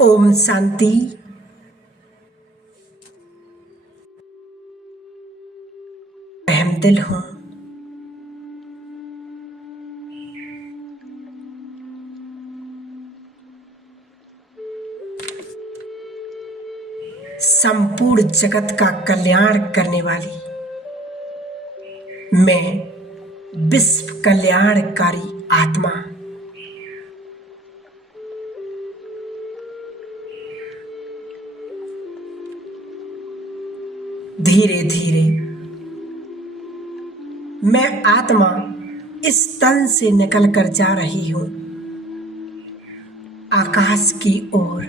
ओम शांति। रहमदिल हूँ। संपूर्ण जगत का कल्याण करने वाली मैं विश्व कल्याणकारी आत्मा धीरे धीरे मैं आत्मा इस तन से निकल कर जा रही हूं आकाश की ओर।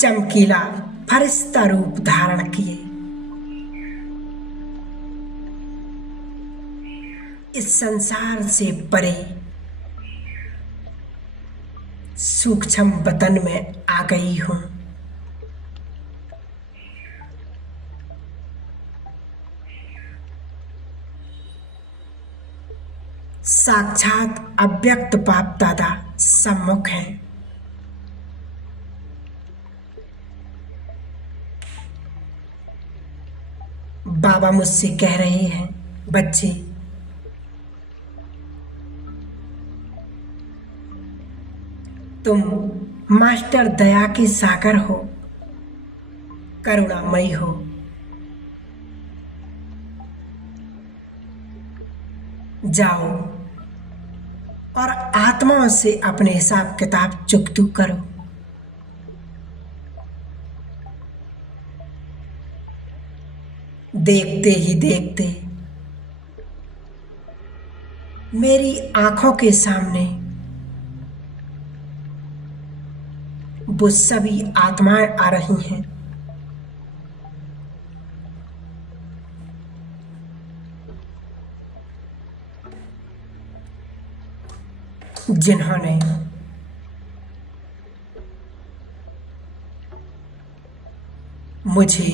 चमकीला फरिश्ता रूप धारण किए इस संसार से परे सूक्ष्म वतन में आ गई हूं। साक्षात अव्यक्त बाप दादा सम्मुख हैं। बाबा मुझसे कह रहे हैं, बच्चे तुम मास्टर दया के सागर हो, करुणामयी हो। जाओ और आत्माओं से अपने हिसाब किताब चुकतू करो। देखते ही देखते मेरी आंखों के सामने वो सभी आत्माएं आ रही हैं। जिन्होंने मुझे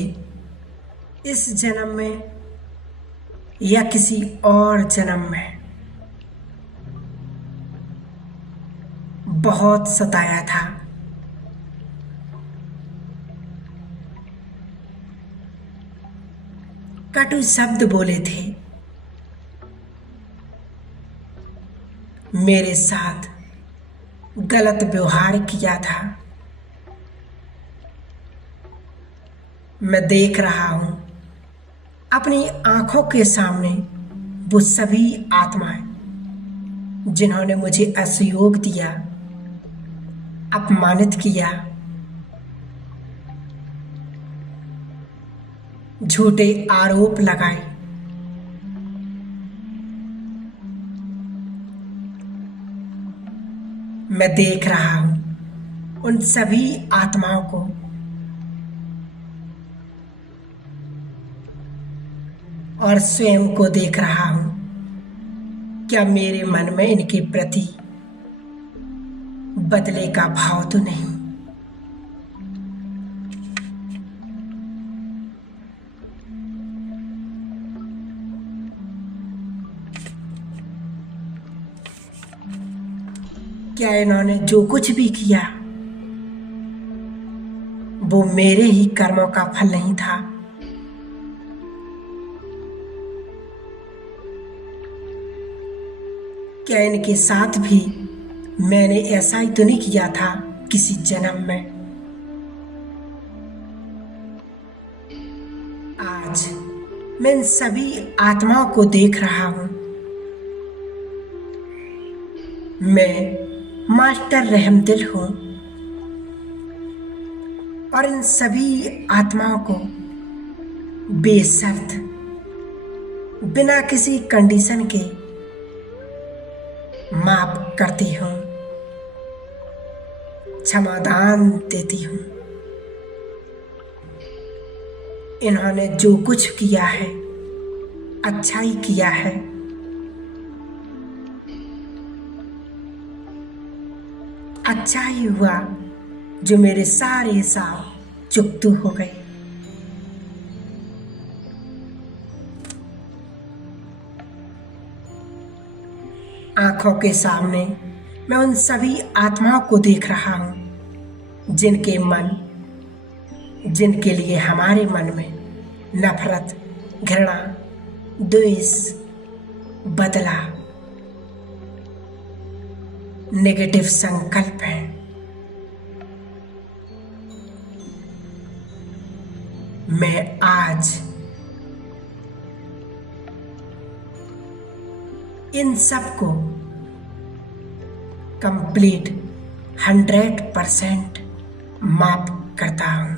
इस जन्म में या किसी और जन्म में बहुत सताया था, कटु शब्द बोले थे, मेरे साथ गलत व्यवहार किया था। मैं देख रहा हूं अपनी आंखों के सामने वो सभी आत्माएं जिन्होंने मुझे असहयोग दिया, अपमानित किया, झूठे आरोप लगाए। मैं देख रहा हूं उन सभी आत्माओं को और स्वयं को देख रहा हूं। क्या मेरे मन में इनके प्रति बदले का भाव तो नहीं? क्या इन्होंने जो कुछ भी किया वो मेरे ही कर्मों का फल नहीं था? क्या इनके साथ भी मैंने ऐसा ही तो नहीं किया था किसी जन्म में? आज मैं इन सभी आत्माओं को देख रहा हूं। मैं मास्टर रहमदिल हूं और इन सभी आत्माओं को बेशर्त बिना किसी कंडीशन के माफ करती हूं, क्षमादान देती हूं। इन्होंने जो कुछ किया है अच्छा ही किया है। अच्छा ही हुआ जो मेरे सारे हिसाब चुकतू हो गए। आंखों के सामने मैं उन सभी आत्माओं को देख रहा हूं जिनके लिए हमारे मन में नफरत, घृणा, द्वेष, बदला, नेगेटिव संकल्प हैं। मैं आज इन सब को कंप्लीट 100% माफ करता हूं,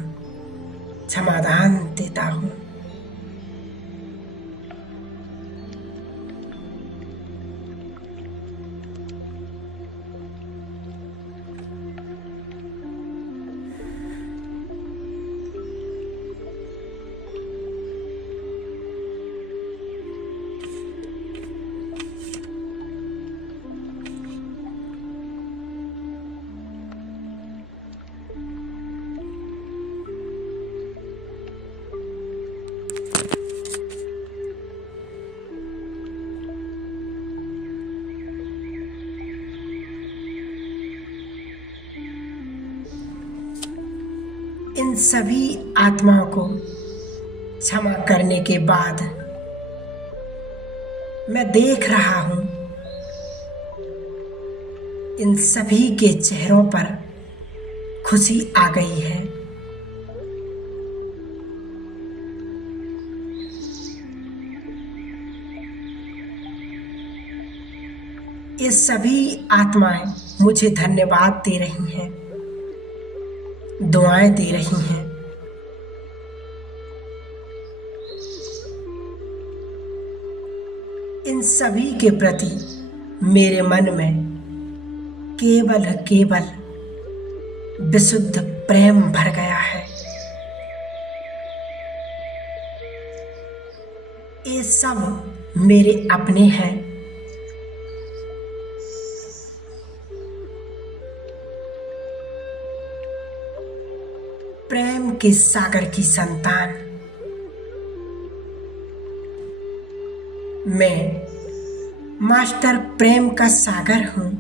क्षमादान देता हूं। इन सभी आत्माओं को क्षमा करने के बाद मैं देख रहा हूं इन सभी के चेहरों पर खुशी आ गई है। ये सभी आत्माएं मुझे धन्यवाद दे रही हैं, दुआएं दे रही हैं। इन सभी के प्रति मेरे मन में केवल विशुद्ध प्रेम भर गया है। ये सब मेरे अपने हैं। प्रेम के सागर की संतान मैं मास्टर प्रेम का सागर हूं।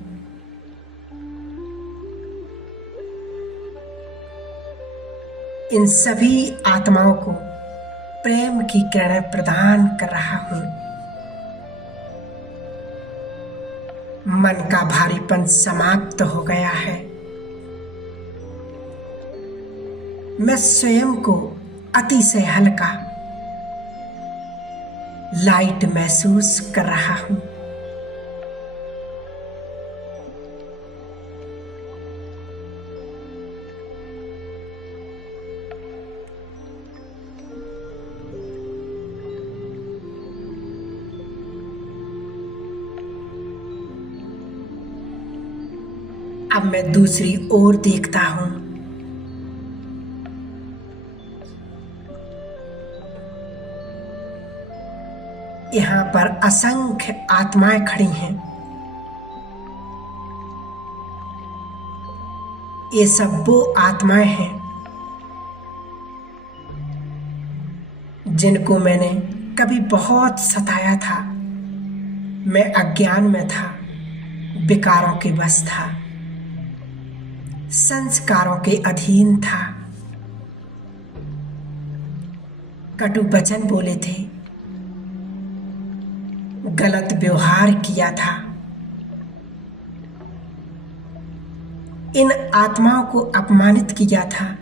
इन सभी आत्माओं को प्रेम की किरणें प्रदान कर रहा हूं। मन का भारीपन समाप्त हो गया है। मैं स्वयं को अतिशय हल्का, लाइट महसूस कर रहा हूं। अब मैं दूसरी ओर देखता हूं। यहां पर असंख्य आत्माएं खड़ी हैं। ये सब वो आत्माएं हैं जिनको मैंने कभी बहुत सताया था। मैं अज्ञान में था, विकारों के वश था, संस्कारों के अधीन था, कटु वचन बोले थे, गलत व्यवहार किया था। इन आत्माओं को अपमानित किया था,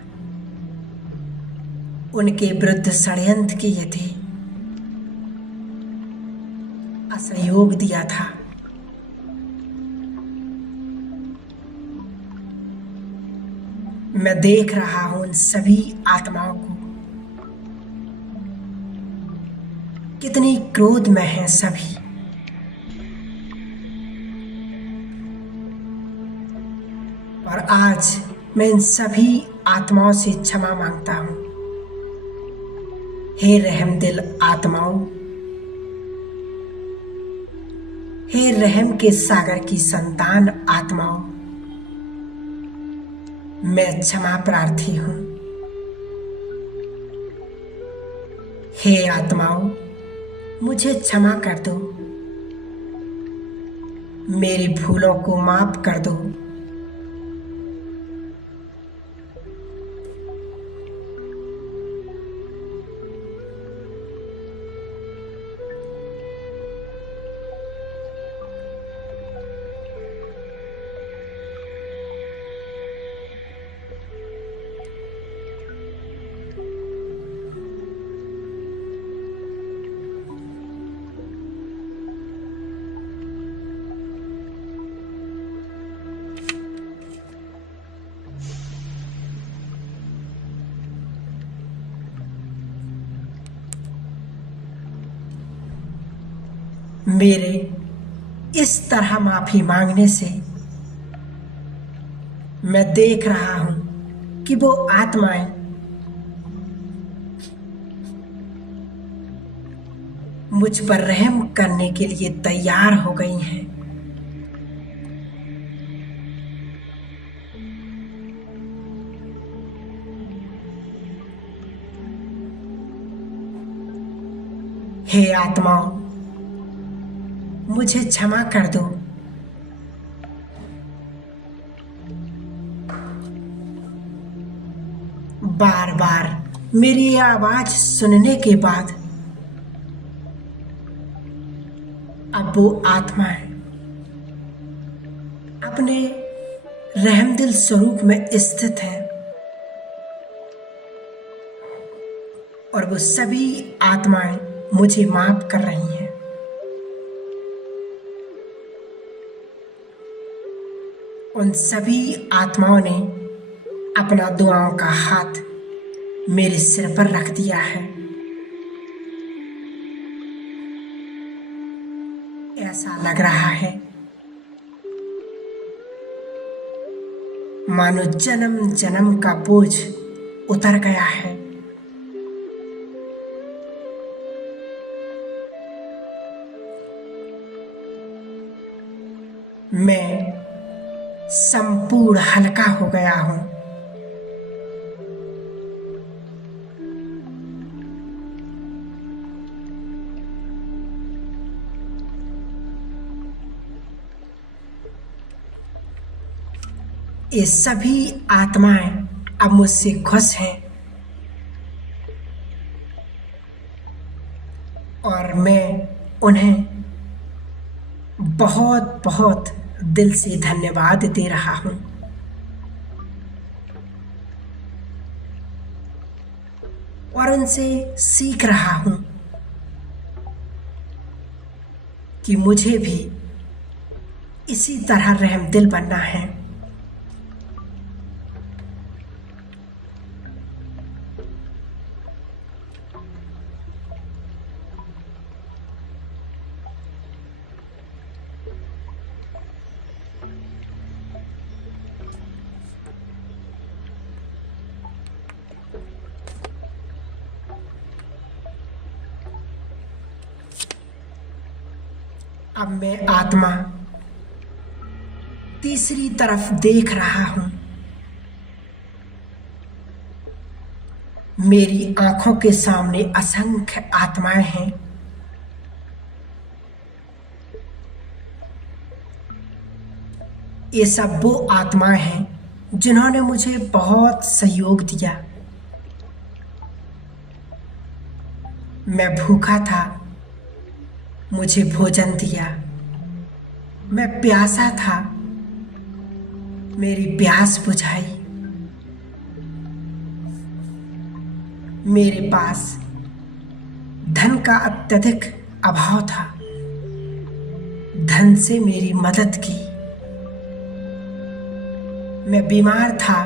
उनके विरुद्ध षड्यंत्र किए थे, असहयोग दिया था। मैं देख रहा हूं उन सभी आत्माओं को, कितनी क्रोध में हैं सभी। और आज मैं इन सभी आत्माओं से क्षमा मांगता हूं। हे रहमदिल आत्माओं, हे रहम के सागर की संतान आत्माओं, मैं क्षमा प्रार्थी हूं। हे आत्माओं, मुझे क्षमा कर दो। मेरी भूलों को माफ कर दो। मेरे इस तरह माफी मांगने से मैं देख रहा हूं कि वो आत्माएं मुझ पर रहम करने के लिए तैयार हो गई हैं। हे आत्माओं, मुझे क्षमा कर दो। बार बार मेरी यह आवाज सुनने के बाद अब वो आत्माएं अपने रहमदिल स्वरूप में स्थित हैं और वो सभी आत्माएं मुझे माफ कर रही हैं। उन सभी आत्माओं ने अपना दुआओं का हाथ मेरे सिर पर रख दिया है। ऐसा लग रहा है मानो जन्म जन्म का बोझ उतर गया है। मैं संपूर्ण हल्का हो गया हूं। ये सभी आत्माएं अब मुझसे खुश हैं और मैं उन्हें बहुत बहुत दिल से धन्यवाद दे रहा हूं। और उनसे सीख रहा हूं कि मुझे भी इसी तरह रहमदिल बनना है। अब मैं आत्मा तीसरी तरफ देख रहा हूं। मेरी आंखों के सामने असंख्य आत्माएं हैं। ये सब वो आत्माएं हैं जिन्होंने मुझे बहुत सहयोग दिया। मैं भूखा था, मुझे भोजन दिया। मैं प्यासा था, मेरी प्यास बुझाई। मेरे पास धन का अत्यधिक अभाव था, धन से मेरी मदद की। मैं बीमार था,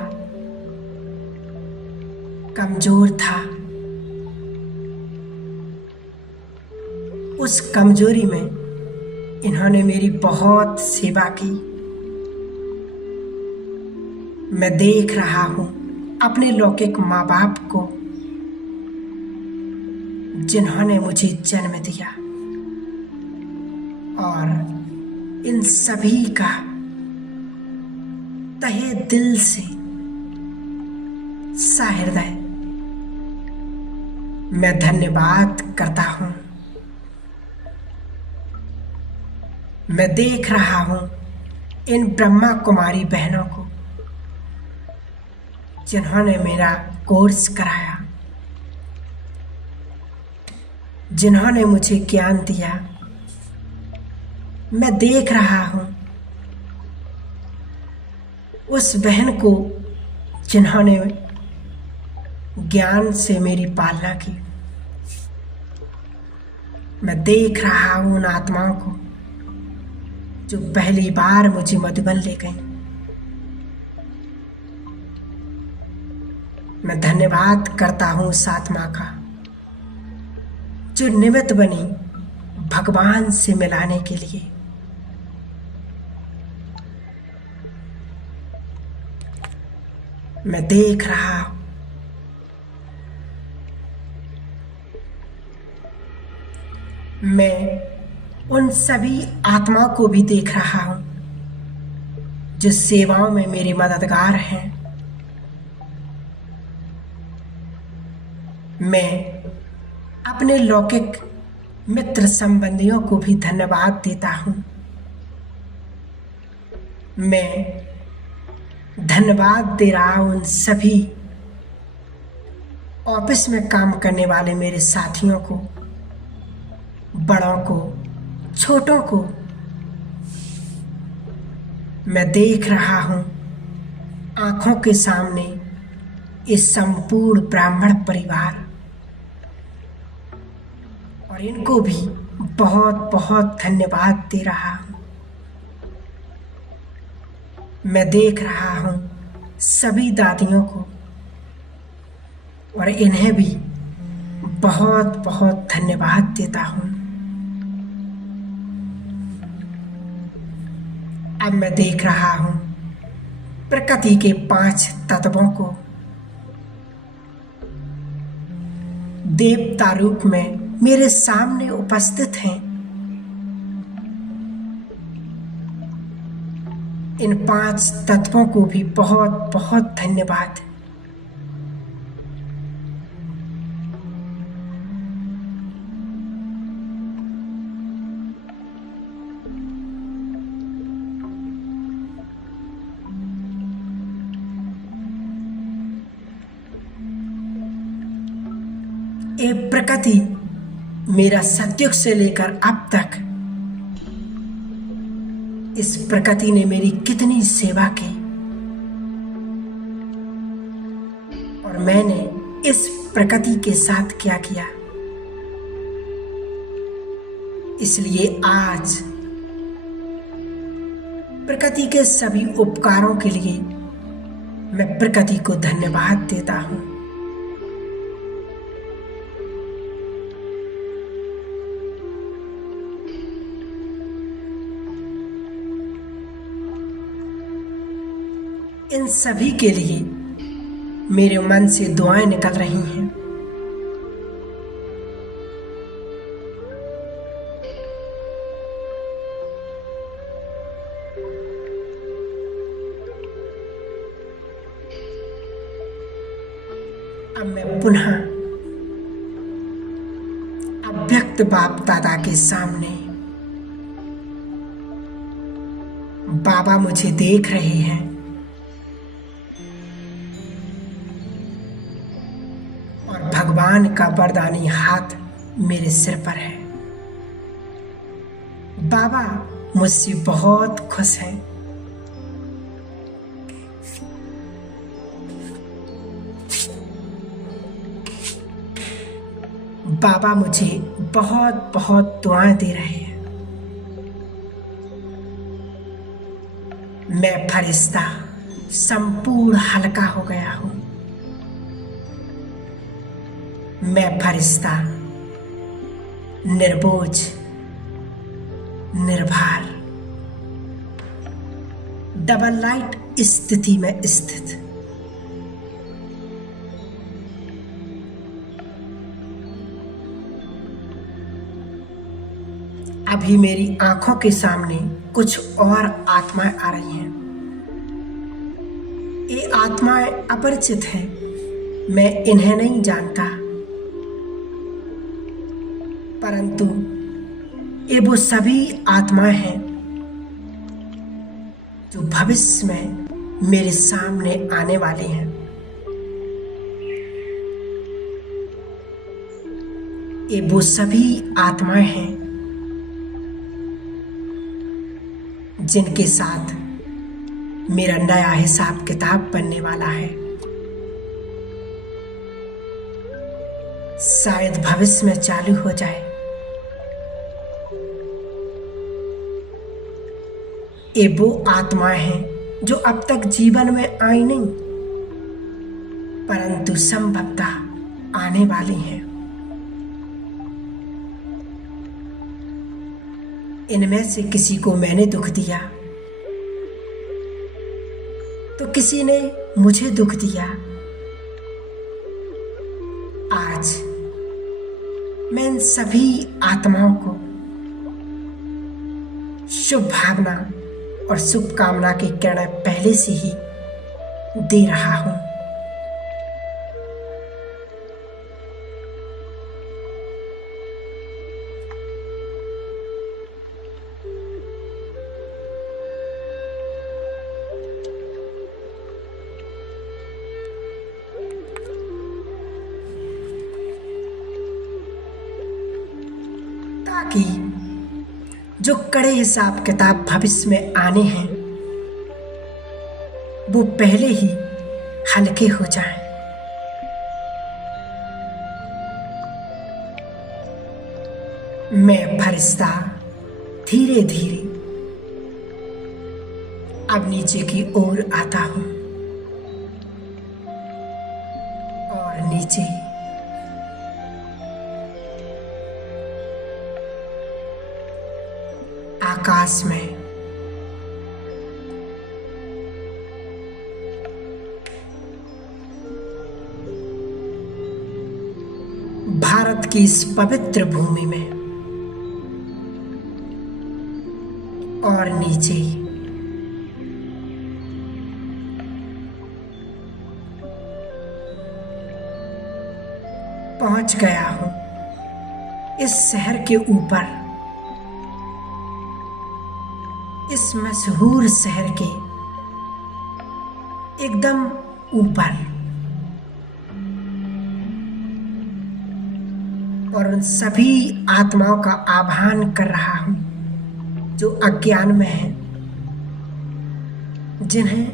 कमजोर था। उस कमजोरी में इन्होंने मेरी बहुत सेवा की। मैं देख रहा हूं अपने लौकिक माँ बाप को जिन्होंने मुझे जन्म दिया, और इन सभी का तहे दिल से सहृदय मैं धन्यवाद करता हूं। मैं देख रहा हूं इन ब्रह्मा कुमारी बहनों को जिन्होंने मेरा कोर्स कराया, जिन्होंने मुझे ज्ञान दिया। मैं देख रहा हूं उस बहन को जिन्होंने ज्ञान से मेरी पालना की। मैं देख रहा हूं उन आत्माओं को जो पहली बार मुझे मधुबन ले गई। मैं धन्यवाद करता हूं उस आत्मा का जो निमित्त बनी भगवान से मिलाने के लिए। मैं देख रहा हूं मैं उन सभी आत्माओं को भी देख रहा हूं जो सेवाओं में मेरे मददगार हैं। मैं अपने लौकिक मित्र संबंधियों को भी धन्यवाद देता हूं। मैं धन्यवाद दे रहा हूं उन सभी ऑफिस में काम करने वाले मेरे साथियों को, बड़ों को, छोटों को। मैं देख रहा हूं आंखों के सामने इस संपूर्ण ब्राह्मण परिवार, और इनको भी बहुत बहुत धन्यवाद दे रहा हूं। मैं देख रहा हूं सभी दादियों को, और इन्हें भी बहुत बहुत धन्यवाद देता हूं। अब मैं देख रहा हूं प्रकृति के 5 तत्वों को देवता रूप में मेरे सामने उपस्थित हैं। इन 5 तत्वों को भी बहुत बहुत धन्यवाद। ये प्रकृति मेरा सतयुग से लेकर अब तक, इस प्रकृति ने मेरी कितनी सेवा की, और मैंने इस प्रकृति के साथ क्या किया। इसलिए आज प्रकृति के सभी उपकारों के लिए मैं प्रकृति को धन्यवाद देता हूं। इन सभी के लिए मेरे मन से दुआएं निकल रही हैं। अब मैं पुनः अव्यक्त बाप दादा के सामने, बाबा मुझे देख रहे हैं और भगवान का वरदानी हाथ मेरे सिर पर है। बाबा मुझसे बहुत खुश हैं। बाबा मुझे बहुत बहुत दुआएं दे रहे हैं। मैं फरिश्ता संपूर्ण हल्का हो गया हूं। मैं फरिश्ता निर्बोझ, निर्भर, डबल लाइट स्थिति में स्थित। अभी मेरी आंखों के सामने कुछ और आत्माएं आ रही हैं। ये आत्माएं अपरिचित हैं, मैं इन्हें नहीं जानता, परंतु ये वो सभी आत्माएं हैं जो भविष्य में मेरे सामने आने वाले हैं। ये वो सभी आत्माएं हैं जिनके साथ मेरा नया हिसाब किताब बनने वाला है। शायद भविष्य में चालू हो जाए। ये वो आत्माएं हैं जो अब तक जीवन में आई नहीं, परंतु संभवतः आने वाली हैं। इनमें से किसी को मैंने दुख दिया तो किसी ने मुझे दुख दिया। आज मैं इन सभी आत्माओं को शुभ भावना और शुभकामना की किरणें पहले से ही दे रहा हूं। ताकि जो कड़े हिसाब किताब भविष्य में आने हैं वो पहले ही हल्के हो जाएं। मैं फरिश्ता धीरे धीरे अब नीचे की ओर आता हूं और नीचे आकाश में भारत की इस पवित्र भूमि में और नीचे पहुंच गया हूं इस शहर के ऊपर, इस मशहूर शहर के एकदम ऊपर, और उन सभी आत्माओं का आह्वान कर रहा हूं जो अज्ञान में हैं, जिन्हें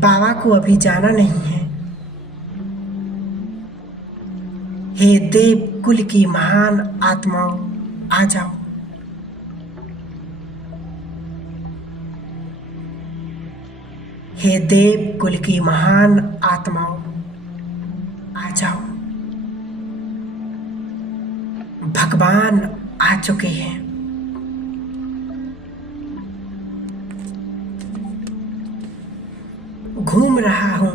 बाबा को अभी जाना नहीं है। हे देव कुल की महान आत्माओं, आ जाओ। हे देव कुल की महान आत्माओं, आ जाओ। भगवान आ चुके हैं। घूम रहा हूं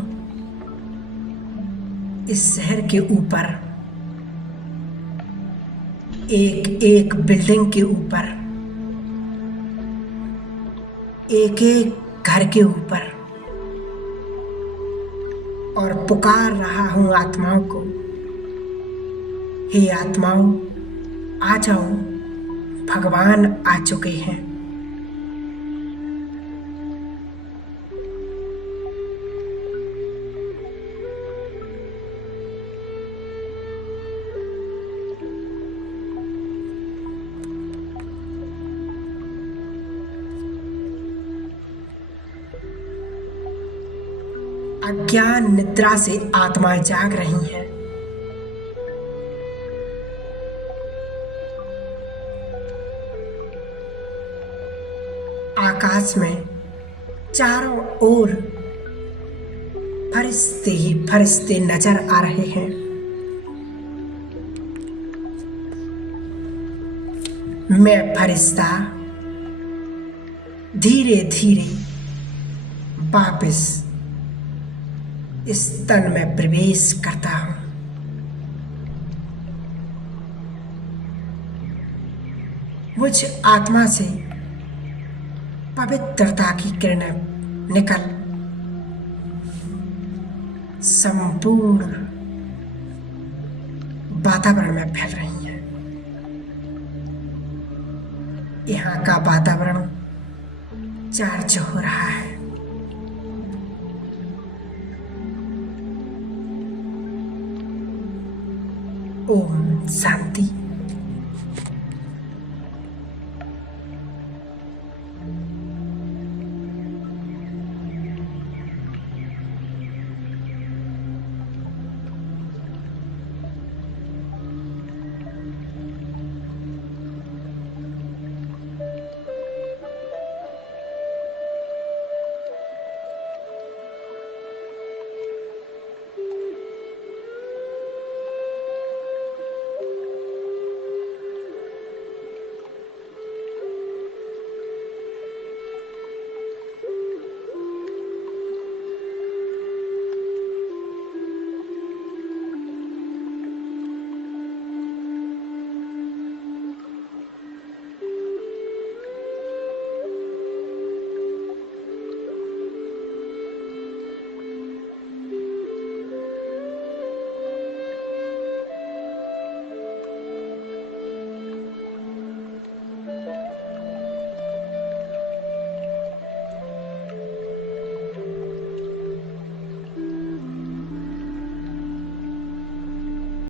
इस शहर के ऊपर, एक एक बिल्डिंग के ऊपर, एक एक घर के ऊपर, और पुकार रहा हूं आत्माओं को, हे आत्माओं आ जाओ, भगवान आ चुके हैं। अज्ञान निद्रा से आत्माएं जाग रही हैं। आकाश में चारों ओर फरिश्ते ही फरिश्ते नजर आ रहे हैं। मैं फरिश्ता धीरे धीरे वापस इस तन में प्रवेश करता हूं। मुझ आत्मा से पवित्रता की किरणें निकल संपूर्ण वातावरण में फैल रही हैं। यहाँ का वातावरण डिस्चार्ज हो रहा है। ओम शांति।